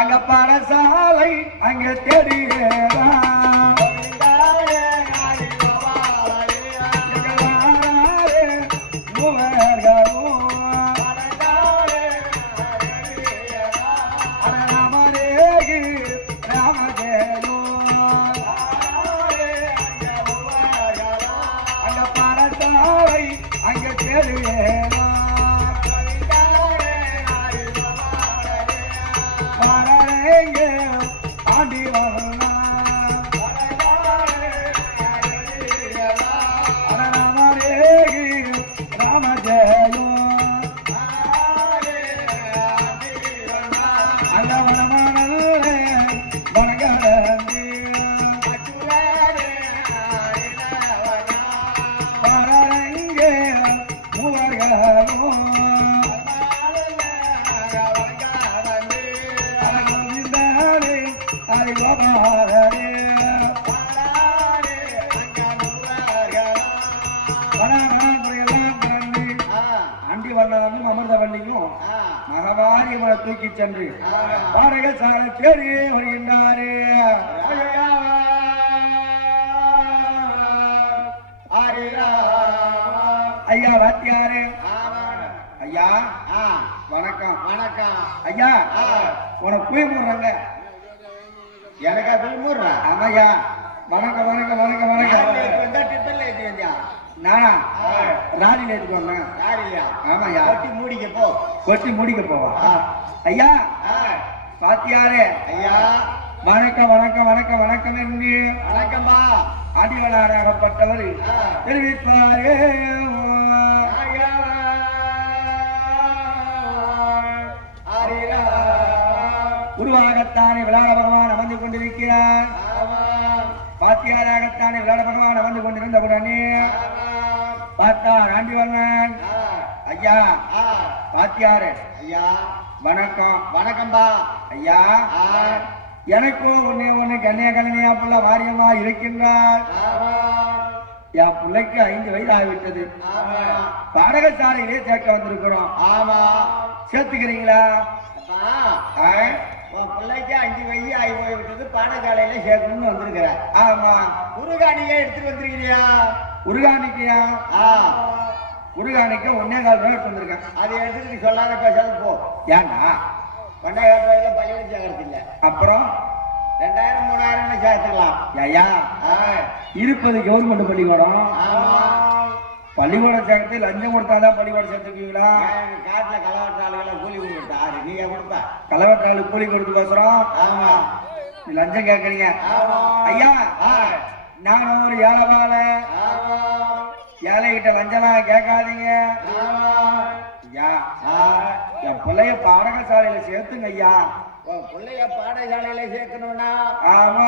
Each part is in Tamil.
அங்க பாடசாலை அங்க தேடுகிறா அங்க தேடுகிறா ஆண்டி ராமஜயோ அந்த வனமானல்ல வனகரந்தி பரங்க மூவர்களோ அண்டி வண்ணனும் அமிர்த வண்டியும் மகவாரியமனை தூக்கி சென்று பாடக சார தேடி வருகின்றாரே. ஐயா வாத்தியாரே. ஐயா வணக்கம். வணக்கம் ஐயா. உனக்கு போய் போடுறாங்க எனக்கா போய் போடுறா. ஆமாய்யா. வணக்கம் வணக்கம் வணக்கம் வணக்கம். நானா ராலில எடுத்து வந்தேன். ஆமாய்யா. கொட்டி மூடிக்க போ. கொட்டி முடிக்க போவா. ஐயா பாத்தியாரே. ஐயா வணக்கம் வணக்கம் வணக்கம் வணக்கம் என்று வணக்கம்பா அடிவனாராகப்பட்டவர் தெரிவித்தாரே. குருவாகத்தானே விளையாட பகவான் அமர்ந்து கொண்டிருக்கிறார். பாத்தியாராகத்தானே விளையாட பகவான் அமர்ந்து கொண்டிருந்த உடனே பார்த்தார் ஆண்டிவண்ணன். ஐயா பாத்தியாரு. ஐயா வணக்கம். வணக்கம்பா. ஐயா எனக்கும் ஒண்ணு கண்ணைய கண்ணையா புள்ள வாரியமா இருக்கின்றார். என் பிள்ளைக்கு 5 வயது ஆகிவிட்டது. பாடகசாலையிலே சேர்க்க வந்திருக்கிறோம். ஆமா சேர்த்துக்கிறீங்களா? பிள்ளைக்கு 5 வயது ஆகி போய்விட்டது. பாடசாலையில சேர்க்கணும்னு வந்திருக்கிற. ஆமா. உருகாணிக்கே எடுத்துட்டு வந்திருக்கிறியா? உருகாணிக்கையா? உருகாணிக்க 1.25 ரூபாய் எடுத்து வந்திருக்கேன். அதை எடுத்துட்டு சொல்லாத பேசாத போ. ஏன்னா 1.25 ரூபாயில பள்ளியோட சேர்க்கறது இல்லை. அப்புறம் 2000 3000 சேர்த்துக்கலாம். ஐயா இருப்பது கவர்மெண்ட் பள்ளிக்கூடம். பள்ளிக்கூடம் சேர்க்கறது லஞ்சம் கொடுத்தாதான் பள்ளிக்கூடம் சேர்த்துக்குவீங்களா? காட்டுல களவற்ற ஆளுகளை கூலி கொடுத்தா நீங்க கொடுப்ப. களவற்ற ஆளு கூலி கொடுத்து பேசுறோம். ஆமா லஞ்சம் கேட்கறீங்க. ஐயா நான் ஒரு ஏழைவாள. ஏழைகிட்ட லஞ்சம்லாம் கேட்காதீங்க. ஐயா என் பிள்ளைய பாடகசாலையில சேர்த்துங்க. ஐயா பிள்ளைய பாடசாலையில சேர்க்கணும்னா ஆமா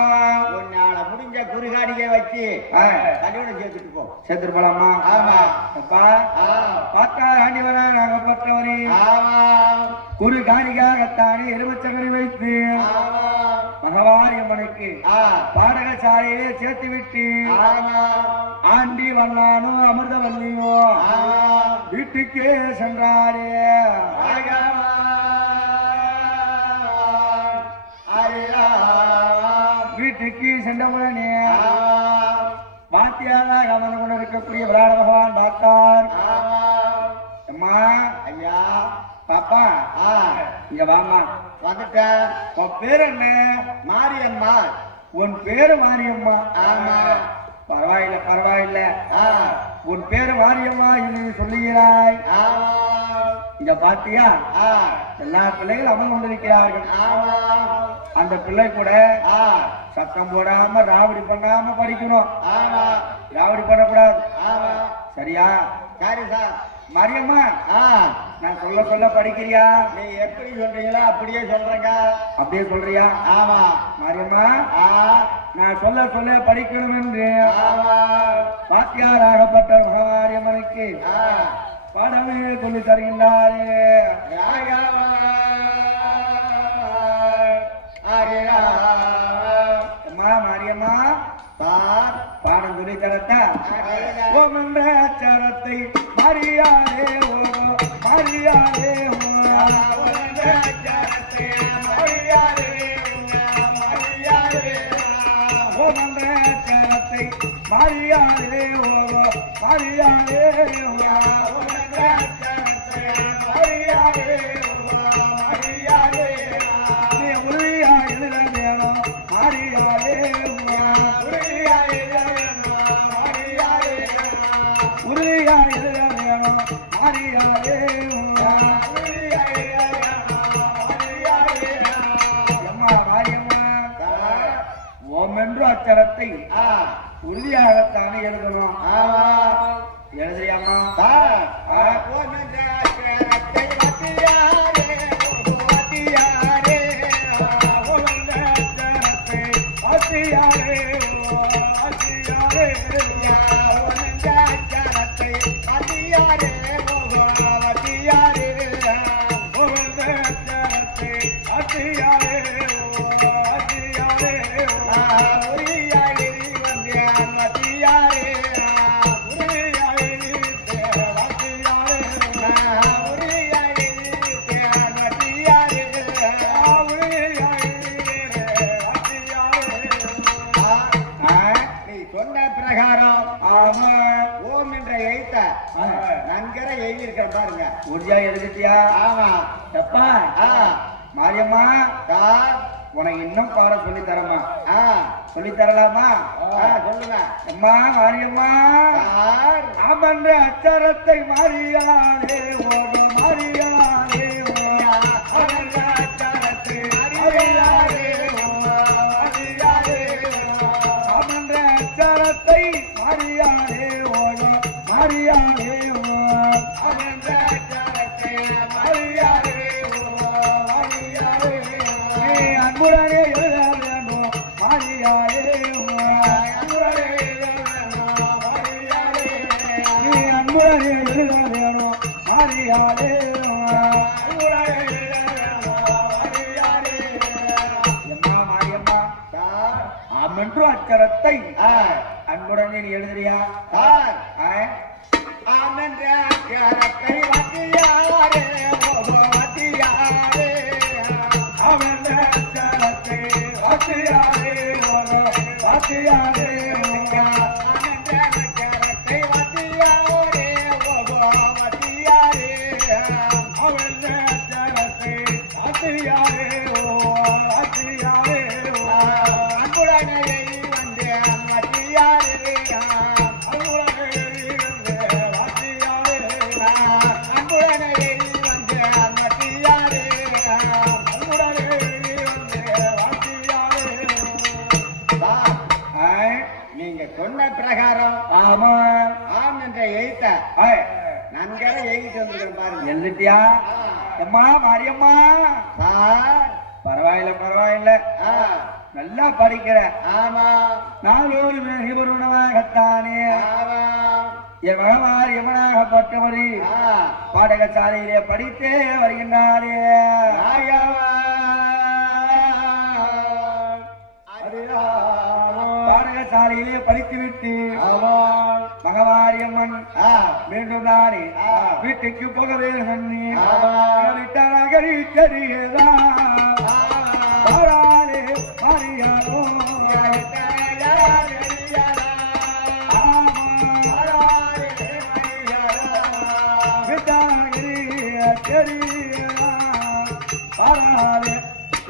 உன்னால முடிஞ்ச குறுகாடியை வச்சு கல்யாணம் சேர்த்துட்டு போ. சேர்த்துட்டு போலாமா? ஆமா. அப்பா பார்த்தா ஆண்டிவரா நாகப்பட்டவரே. ஆமா குறுகாடிக்காகத்தானே எலுமிச்சங்கரை வைத்து மகவாரியம்மனுக்கு பாடகசாலையிலே சேர்த்து விட்டு ஆண்டி வண்ணானும் அமிர்தவல்லியோ வீட்டுக்கே சென்றாரே. வீட்டுக்கு சென்றவுடனே வாத்தியாராக அமர்ந்து கொண்டு இருக்கக்கூடிய விராட பகவான் பார்த்தார். அம்மா ஐயா பாப்பா இங்க வாமா. வந்துட்ட. உன் பேர் என்ன? மாரியம்மா. உன் பேரு மாரியம்மா? ஆமா. பரவாயில்ல பரவாயில்ல. உன் பேரு மாரியம்மா என்று சொல்லுகிறாய். இங்க பாத்தியா எல்லா பிள்ளைகளும் அமர்ந்து கொண்டிருக்கிறார்கள். அந்த பிள்ளை கூட சத்தம் போடாம ராவடி பண்ணாம படிக்கணும். ராவடி பண்ணக்கூடாது. சரியா? சரி சார். மாரியம்மா நான் சொல்ல சொல்ல படிக்கிறியா? நீ எப்படி சொல்றீங்களா அப்படியே சொல்றேங்க. அப்படியே சொல்றியா? ஆமா. மாரியம்மா நான் சொல்ல சொல்ல படிக்கணும் என்று வாத்தியாராகப்பட்ட மகாரியம்மனுக்கு பாடமே சொல்லி தருகின்றாரே. மாரியம்மா சார் பாடம் சொல்லி தரத்தா? ஓம் என்ற அச்சரத்தை மரியாதே ஓ மரியாதே ஓ மாரியாரே ஓ மாரியாரே நீ உறுதியா எழுத வேணும் மாரியாரே உறுதியா எழுத வேணும் மாரியாரே ஓம் என்று அச்சரத்தை உறுதியாகத்தானே எழுதணும் எழுதுறியாமா ஓம் என்ற அச்சரத்தை நன்கரை எழுதி இருக்கிற பாருங்க உறுதியா எழுதிட்டியா ஆமா எப்பா மாரியம்மா உனக்கு இன்னும் பாட சொல்லி தரமா சொல்லி தரலாமா சொல்லுங்க அம்மா மாரியம்மா நான் பண்ற அச்சரத்தை மாறியாலே ஓட மாறியாலே அச்சரத்தை மாறியாலே அச்சரத்தை மாறியாலே ஓட மாறியாலே அன்புடனே எழுத வேண்டும் மாரியாரே நீ அன்புடனே எழுத வேணும் மாரியாரே எம்மா மாரியம்மா அமென்று அச்சரத்தை அன்புடனே நீ எழுதுறியா அமென்ற அச்சரத்தை வாத்தியாரே வாத்தியாரே அமென்ற அச்சரத்தை வாத்தியாரே வாத்தியாரே அமென்ற அச்சரத்தை வாத்தியாரே வாத்தியாரே அமென்ற அச்சரத்தை வாத்தியாரே வாத்தியாரே அன்புடனே வந்து வாத்தியாரே சொன்ன பிரகாரம் ஆமா ஆம் என்ற எழுத்த நன்கரை எழுதிட்டு வந்துருக்கேன் பாருங்க எழுதிட்டியா அம்மா மாரியம்மா பரவாயில்ல பரவாயில்ல நல்லா படிக்கிற ஆமா நாளொரு உணவாகத்தானே என் மகமார் யமனாகப்பட்டவரி பாடகசாலையிலே படித்தே வருகின்றாரே பாடகசாலையிலே படித்துவிட்டு மகமாரியம்மன் மீண்டும் நானே வீட்டுக்கு போக வேண்டும்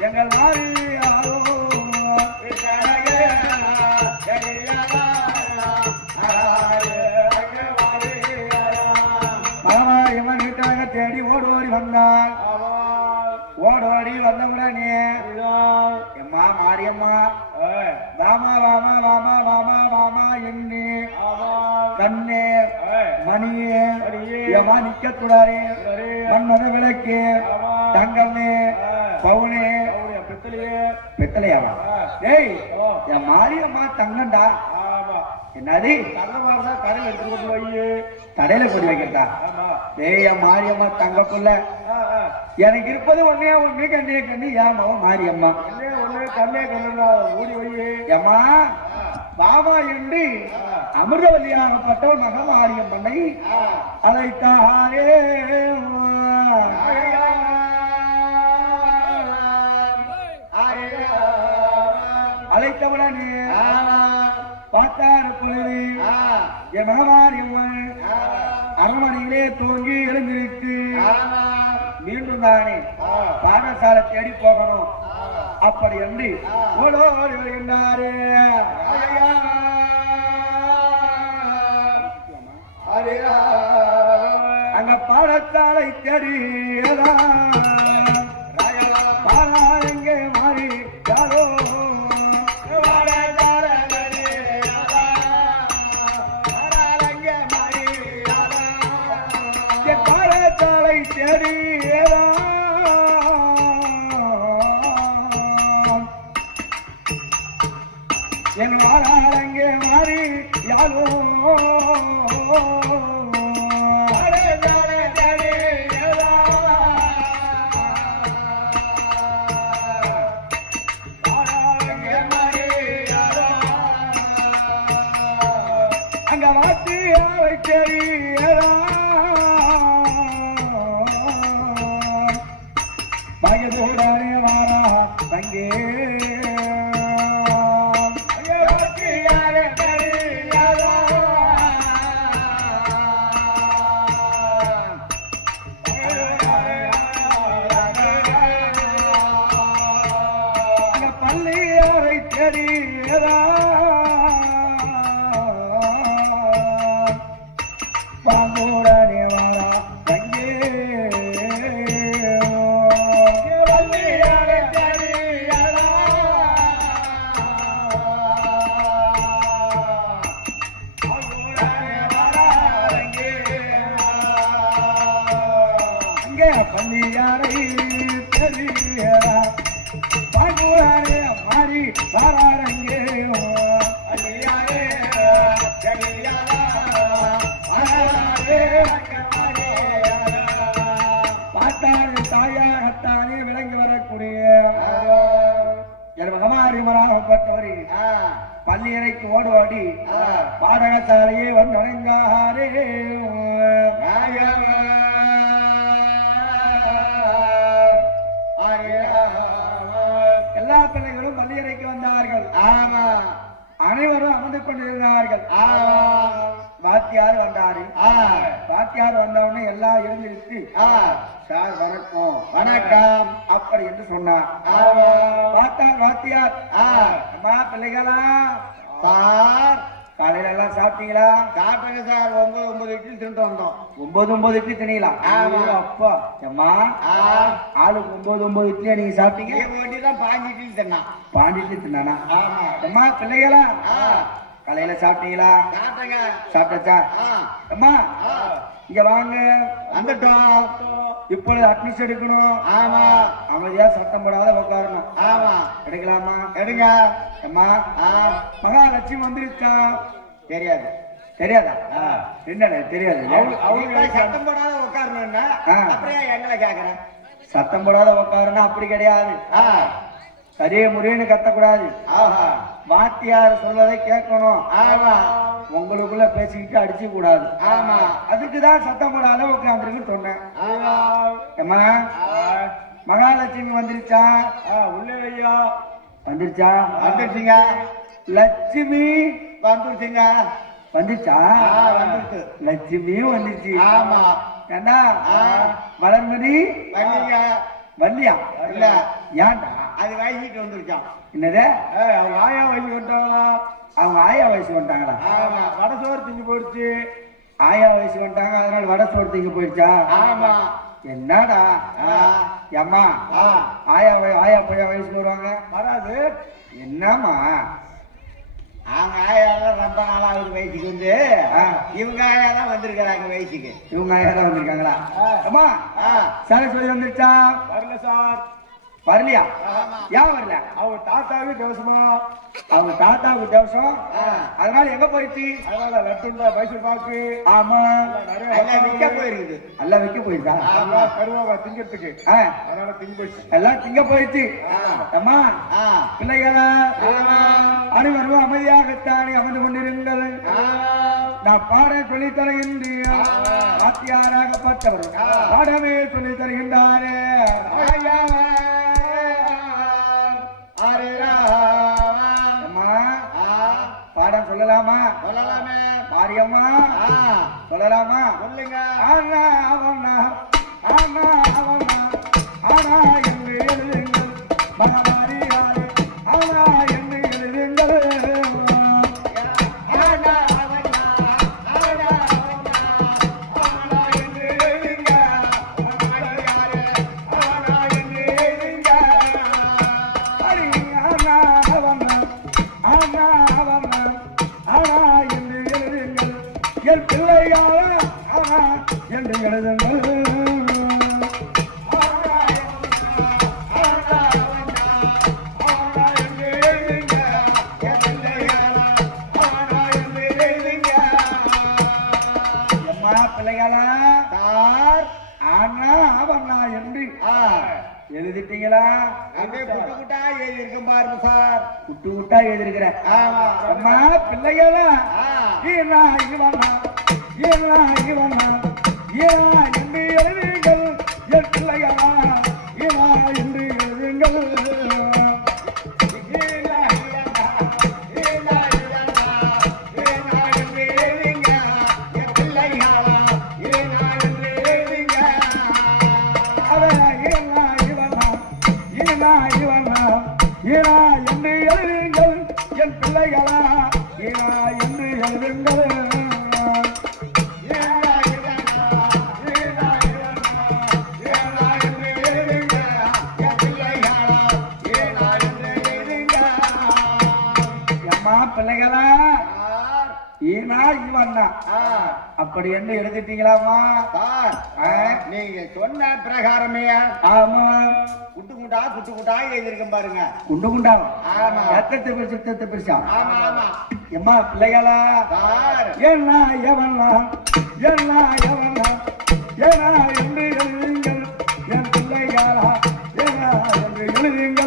எங்கள் மாறியாரோ மகமாரியம்மன் வீட்டாக தேடி ஓடோடி வந்தான் ஓடோடி வந்தவுடனே எம்மா மாரியம்மா வாமா வாமா வாமா வாமா வாமா என்று கண்ணே மணியே ஏமா நிக்கக்கூடாது மன்மத விளக்கு தங்கமே பவுனே பித்தளையாவா டேய் என் மாரியம்மா தங்கண்டா என்னது தங்கமாதான் கடையில் எடுத்துட்டு போய் கடையில கொண்டு வைக்கிறதா டேய் என் மாரியம்மா தங்கக்குள்ள எனக்கு இருப்பது ஒன்னே ஒண்ணு கண்ணே கண்ணு ஏன் மாரியம்மா ஒண்ணு கண்ணே கண்ணு ஓடி வை ஏமா பாபா என்று அமிர்தவல்லியாகப்பட்டவள் மகமாரியம்மனை அழைத்தாரே அழைத்தவுடனே பார்த்தாரு பொழுது என் மகமாரியம்மன் அரண்மனையிலே தூங்கி எழுந்திருக்கு மீண்டும் தானே பாடசாலை தேடி போகணும் அப்படி என்று ஓடோடி வருகின்றாரு. அங்க பாடசாலை தேடி எங்கே மாறி யாரோ பாடசாலை தேடி என் வாழங்கே மாறி யாரோ அங்க வாத்தியாவை தெரியலா பாகதோடானே வாரா தங்கே பள்ளியாரை தெரியலா பாங்கோடானே வாரா தங்கே பள்ளியாரை தெரியலா பாங்கோடானே வாரா தங்கே அங்கே பள்ளியாரை தெரியலா பாங்கோடானே மாறி வாராரங்கே பள்ளியாரே தெரியலா பார்த்தாரு தாயாகத்தானே விளங்கி வரக்கூடிய மகமாரிமராகப்பட்டவர் பள்ளியறைக்கு ஓடுவாடி பாடகசாலையே வந்து அடைந்தாரே. எல்லா பிள்ளைகளும் பள்ளியறைக்கு வந்தார்கள். அனைவரும் அமர்ந்து கொண்டிருந்தார்கள். வாத்தியார் வந்தாரு. வாத்தியார் வந்தவுடனே எல்லாம் எழுந்திருச்சு சார் வணக்கம் வணக்கம் அப்படி என்று சொன்னார். பார்த்தார் வாத்தியார், அம்மா பிள்ளைகளா சார் காலையில எல்லாம் சாப்பிட்டீங்களா? சாப்பிட்டங்க சார். 9 இட்லி தின்ட்டு வந்தோம். 9 இட்லி தினீங்களா? அப்பா அம்மா ஆளுக்கு 9 இட்லியா நீங்க சாப்பிட்டீங்க? தான் 5 இட்லி தின்னா. 5 இட்லி தின்னானா? அம்மா பிள்ளைகளா காலையில சாப்பிட்டீங்களா? சாப்பிட்டங்க. சாப்பிட்டாச்சா? அம்மா இங்க வாங்க. வந்துட்டோம். இப்பொழுது அட்மிஷன் எடுக்கணும். அமைதியா சத்தம் போடாத உட்காரணும். எடுக்கலாமா? எடுங்க. அம்மா மகாலட்சுமி வந்துருச்சா? தெரியாது. தெரியாதா? என்ன தெரியாது. சத்தம் போடாத உட்காரணும். அப்படியே எங்களை கேக்குறேன். சத்தம் போடாத உட்காரணும் அப்படி கிடையாது. சரியே முறைன்னு கத்தக்கூடாது. வாத்தியார் சொல்வதை கேட்கணும். உங்களுக்குள்ள பேசிக்கிட்டு அடிச்சு கூடாது. அதுக்குதான் சத்தம் போடாத உட்காந்துருக்கு சொன்னேன். அம்மா மகாலட்சுமி வந்துருச்சா? உள்ளையா வந்துருச்சா? வந்துருச்சுங்க. லட்சுமி வந்துருச்சுங்க. வந்துச்சா? வந்துருச்சு. லட்சுமியும் வந்துச்சு. ஏண்டா வளர்மதி வள்ளியா? இல்ல ஏன்டா அது வயசுக்கு வந்துருச்சான். என்னது? அவங்க ஆயா வயசு வந்துட்டாங்களா? அவங்க ஆயா வயசு வந்துட்டாங்களா? வட சோறு திங்க போயிடுச்சு. ஆயா வயசு வந்துட்டாங்க, அதனால வட சோறு திங்க போயிடுச்சா? என்னடா அம்மா ஆயா பையா வயசுக்கு வருவாங்க? வராது. என்னம்மா அவங்க ஆயாதான் ரொம்ப நாளாவது வயசுக்கு வந்து இவங்க ஆயாதான் வந்திருக்கிறாங்க வயசுக்கு. இவங்க ஆயாதான் வந்திருக்காங்களா? அம்மா சரஸ்வதி வந்துருச்சா? வரல சார். வரலையா? ஏன் வரல? அவங்க தாத்தாவுக்கு தேவசமா. அவங்க தாத்தாவுக்கு தேவசம், அதனால எங்க போயிடுச்சு? அதனால லட்டுண்டா மைசூர் பாக்கு. ஆமா எல்லாம் விற்க போயிருக்குது. எல்லாம் விற்க போயிருக்கா? கருவாங்க திங்கிறதுக்கு. அதனால திங்க போயிடுச்சு. எல்லாம் திங்க போயிடுச்சு. அம்மா பிள்ளைகளா அனைவரும் அமைதியாகத்தானே அமர்ந்து கொண்டிருந்தது. நான் பாட சொல்லித் தருகின்றேன். வாத்தியாராகப்பட்டவர் பாடமே சொல்லித் தருகின்றாரே. பாடம் சொல்லலாம். சொல்லலாமே மாரியம்மா சொல்லலாமா சொல்லுங்க ஆனா அவனா ஆனா அவனா ஆனா என்று எழுதுங்கள் மகமாரியாரே ஆனா என்று எழுதுங்கள் ஆனா அவனா ஆனா அவனா ஆனா என்று எழுதுங்க மகமாரியாரே ஆனா என்று எழுதுங்க அடி ஆனா அவனா ஆனா அவனா ஆனா என்று எழுதுங்கள் என் பிள்ளையாரா ஆனா என்று எழுதுங்கள் எழுதிட்டீங்களா? குட்டு குட்டா எழுதி இருக்கும் பாருங்க சார். குட்டு குட்டா எழுதிருக்கிறேன். அம்மா பிள்ளைகளா ஈனா இவனா ஈனா இவனா ஈனா என்று எழுதுங்கள் என் பிள்ளைகளா ஈனா என்று எழுதுங்கள் ஈனா என்று எழுதுங்கள் என் பிள்ளைகளா ஈனா என்று எழுதுங்கள் அம்மா பிள்ளைகளா ஈனா இவன்னா அப்படி என்ன எழுதிட்டீங்களாமா? நீங்க சொன்ன பிரகாரமே ஆமா குண்டு குண்டா குட்டு குண்டா எழுதிருக்கேன் பாருங்க. குண்டு குண்டா ரத்தத்தை பிரிச்சு ரத்தத்தை பிரிச்சா ஆமா ஆமா எம்மா பிள்ளைகளா ஏன்னா எவன்னா ஏன்னா எவன்னா ஏன்னா என்று எழுதுங்கள் என் பிள்ளைகளா ஏன்னா என்று எழுதுங்கள்